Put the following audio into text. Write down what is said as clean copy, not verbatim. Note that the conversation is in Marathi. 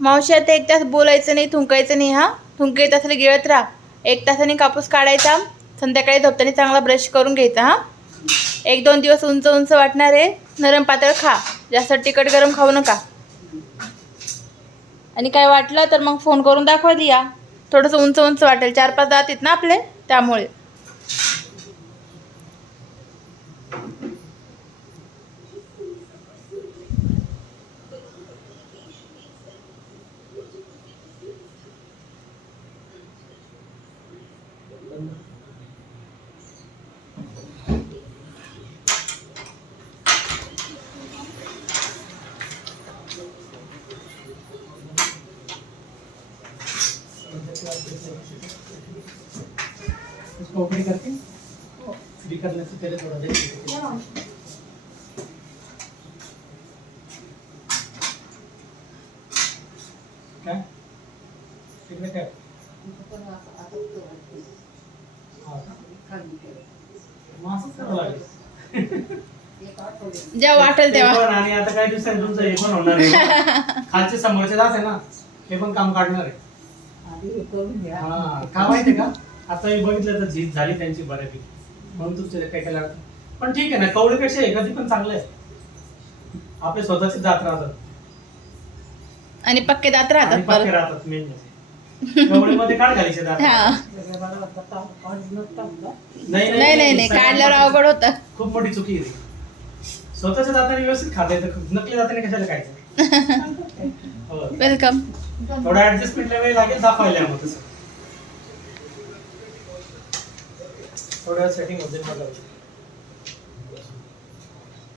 मावशी आता 1 तास बोलायचं नाही, थुंकायचं नाही. हा, थुंके तासाला गिळत राहा. 1 तासाने कापूस काढायचा. संध्याकाळी झोपताना चांगला ब्रश करून घ्यायचा. हा, 1-2 दिवस उंच उंच वाटणार आहे. नरम पातळ खा, जास्त तिखट गरम खाऊ नका. आणि काय वाटलं तर मग फोन करून दाखवा दिया. थोडंसं उंच उंच वाटेल, 4-5 दात आहेत ना आपले, त्यामुळे. इसको ओपन करके फ्री करने से पहले थोड़ा देर क्या कितने क्या मासच करावं लागेल. जेव्हा वाटेल ते तेव्हा. पण आणि आता काही दिवसांनी तुमचं हे पण होणार आहे. खालचे समोरचे जात आहे ना, हे पण काम काढणार आहे. हा, का माहितीये का, आता मी बघितलं तर झीज झाली त्यांची बऱ्यापैकी, म्हणून तुमच्या काय काय लागतं. पण ठीक आहे ना, कवळेपेक्षा एखादी पण चांगलं आहे. आपले स्वतःचे जात राहतात आणि पक्के दात आणि राहतात पक्के परत. राहतात. मेन म्हणजे कवळेमध्ये काढ घालायचे दात. हा. नाही नाही नाही, काढल्यावर अवघड होतं. खूप मोठी चुकी आहे ती. स्वतःच्या दाताने व्यवस्थित खाता येतं, नकली दाताने कशाला खायचं. हो. वेलकम. थोडा ऍडजस्टमेंटला वेळ लागेल, दाखवायला मग तसं थोडं सेटिंग होते मला.